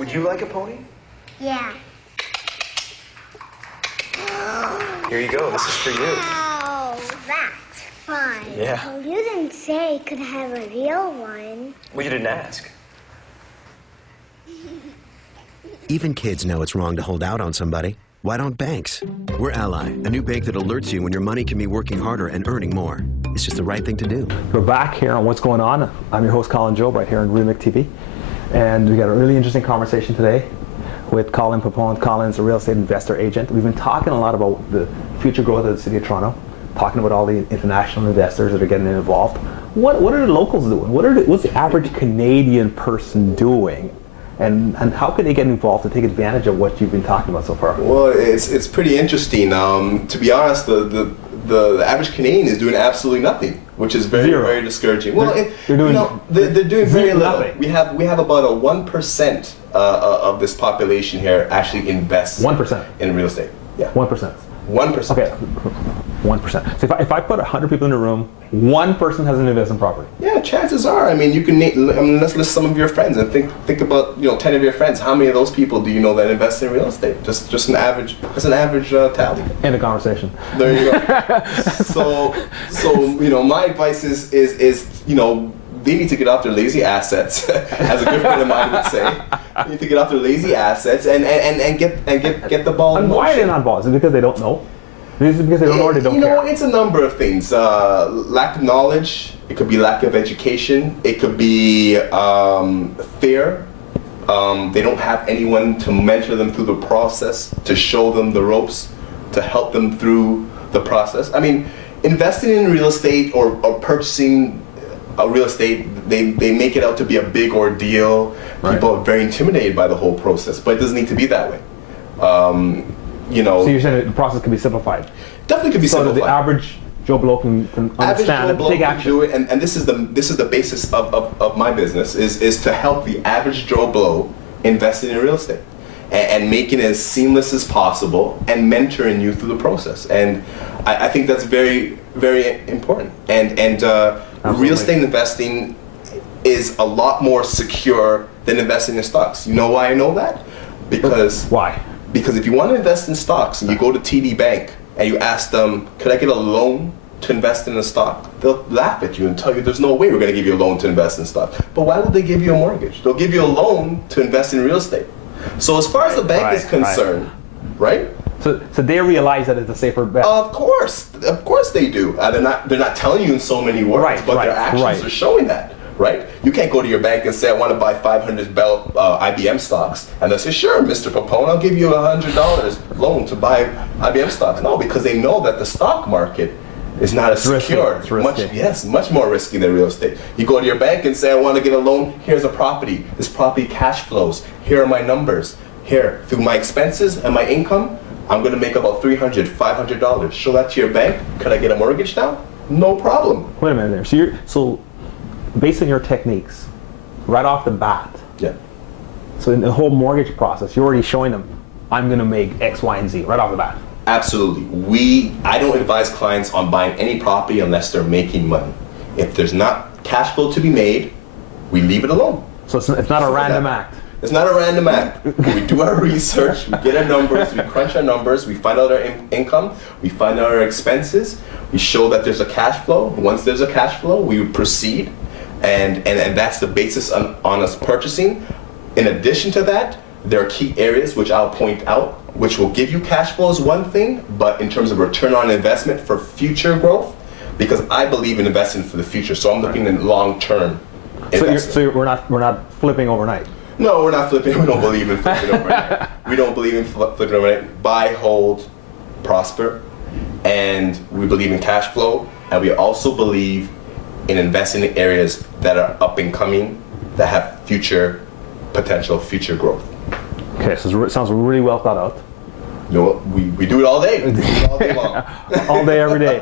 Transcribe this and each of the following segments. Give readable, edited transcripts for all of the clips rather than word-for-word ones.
Would you like a pony? Yeah. Here you go. This is for you. Wow, that's fun. Yeah. Well, you didn't say you could have a real one. Well, you didn't ask. Even kids know it's wrong to hold out on somebody. Why don't banks? We're Ally, a new bank that alerts you when your money can be working harder and earning more. It's just the right thing to do. We're back here on What's Going On. I'm your host, Colin Jobe, right here on REMIC TV. And we got a really interesting conversation today with Colin Poponne. Colin's a real estate investor agent. We've been talking a lot about the future growth of the City of Toronto, talking about all the international investors that are getting involved. What are the locals doing? What's the average Canadian person doing? And how can they get involved to take advantage of what you've been talking about so far? Well, it's pretty interesting. To be honest, the average Canadian is doing absolutely nothing, which is very discouraging. Well, they're doing very little. Nothing. We have about a 1% of this population here actually invests 1% in real estate. Yeah, 1%. 1%. Okay, 1%. So if I put 100 people in a room, one person has an investment property. Yeah, chances are. I mean, you can. Let's list some of your friends and think about 10 of your friends. How many of those people do you know that invest in real estate? Just an average. That's an average tally. End of conversation. There you go. so my advice is they need to get off their lazy assets, as a good friend of mine would say. They need to get off their lazy assets and get the ball in motion. Why are they not balls? Is it because they don't know? Is it because they don't know or they don't care? It's a number of things. Lack of knowledge. It could be lack of education. It could be fear. They don't have anyone to mentor them through the process, to show them the ropes, to help them through the process. I mean, investing in real estate or purchasing real estate, they make it out to be a big ordeal. Right. People are very intimidated by the whole process, but it doesn't need to be that way. So you're saying the process can be simplified? Definitely could be simplified. So that the average Joe Blow can understand and take action. Do it, and this is the basis of my business is to help the average Joe Blow invest in real estate and make it as seamless as possible and mentoring you through the process. And I think that's very, very important. And real estate investing is a lot more secure than investing in stocks. You know why I know that? Because why? Because if you want to invest in stocks and you go to TD Bank and you ask them, could I get a loan to invest in a stock? They'll laugh at you and tell you there's no way we're going to give you a loan to invest in stock. But why would they give you a mortgage? They'll give you a loan to invest in real estate. So as far as the bank is concerned, right? So they realize that it's a safer bet. Of course they do. They're not telling you in so many words, but their actions are showing that. Right? You can't go to your bank and say, I want to buy 500 Bell IBM stocks. And they'll say, sure, Mr. Poponne, I'll give you $100 loan to buy IBM stocks. No, because they know that the stock market is not as secure. It's risky. Much more risky than real estate. You go to your bank and say, I want to get a loan. Here's a property. This property cash flows. Here are my numbers. Here, through my expenses and my income, I'm going to make about $300, $500. Show that to your bank. Could I get a mortgage now? No problem. Wait a minute there. So based on your techniques, right off the bat, yeah. So in the whole mortgage process, you're already showing them, I'm going to make X, Y, and Z right off the bat. Absolutely. I don't advise clients on buying any property unless they're making money. If there's not cash flow to be made, we leave it alone. So it's not a random act. It's not a random act. We do our research, we get our numbers, we crunch our numbers, we find out our income, we find out our expenses, we show that there's a cash flow. Once there's a cash flow, we proceed. And that's the basis on us purchasing. In addition to that, there are key areas which I'll point out, which will give you cash flow is one thing, but in terms of return on investment for future growth, because I believe in investing for the future, so I'm looking in long-term investment. So we're not flipping overnight. No, we're not flipping. We don't believe in flipping overnight. We don't believe in flipping overnight. Buy, hold, prosper, and we believe in cash flow, and we also believe in investing in areas that are up and coming, that have future potential, future growth. Okay, so it sounds really well thought out. You know what? We do it all day. We do it all day long. All day, every day.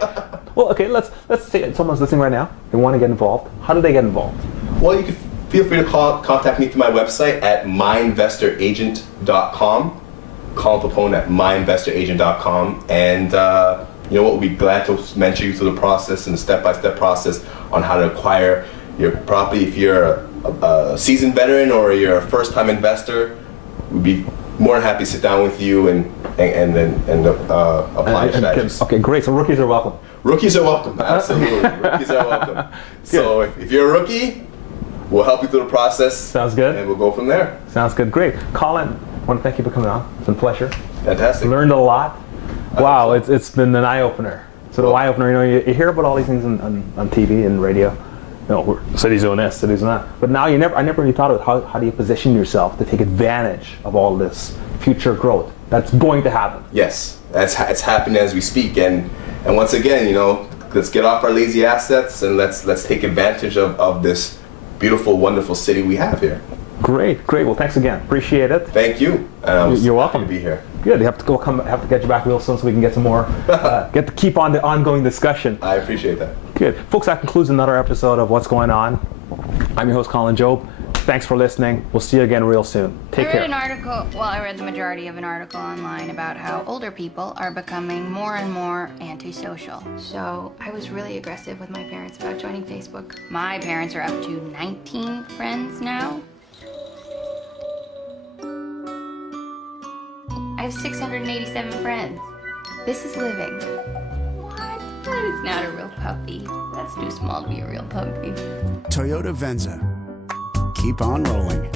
Well, okay, let's say someone's listening right now. They want to get involved. How do they get involved? Well, you can feel free to contact me through my website at myinvestoragent.com. Colin Poponne at myinvestoragent.com. And you know what? We'll be glad to mentor you through the process and the step-by-step process on how to acquire your property. If you're a seasoned veteran or you're a first-time investor, we'd be more than happy to sit down with you and apply strategies. Okay, great. So rookies are welcome. Rookies are welcome. Absolutely, rookies are welcome. So if you're a rookie, we'll help you through the process. Sounds good. And we'll go from there. Sounds good. Great. Colin, I want to thank you for coming on. It's been a pleasure. Fantastic. Learned a lot. Wow, so. it's been an eye-opener. So the eye-opener, you hear about all these things on TV and radio. Cities doing this, cities doing that. But now I never really thought of how do you position yourself to take advantage of all this future growth that's going to happen. Yes, it's happening as we speak. And once again, let's get off our lazy assets and let's take advantage of this beautiful, wonderful city we have here. Great. Well, thanks again. Appreciate it. Thank you. You're welcome To be here. Good. You have to get you back real soon so we can get some more, keep on the ongoing discussion. I appreciate that. Good. Folks, that concludes another episode of What's Going On. I'm your host, Colin Jobe. Thanks for listening. We'll see you again real soon. Take care. I read the majority of an article online about how older people are becoming more and more antisocial. So I was really aggressive with my parents about joining Facebook. My parents are up to 19 friends now. I have 687 friends. This is living. What? That is not a real puppy. That's too small to be a real puppy. Toyota Venza. Keep on rolling.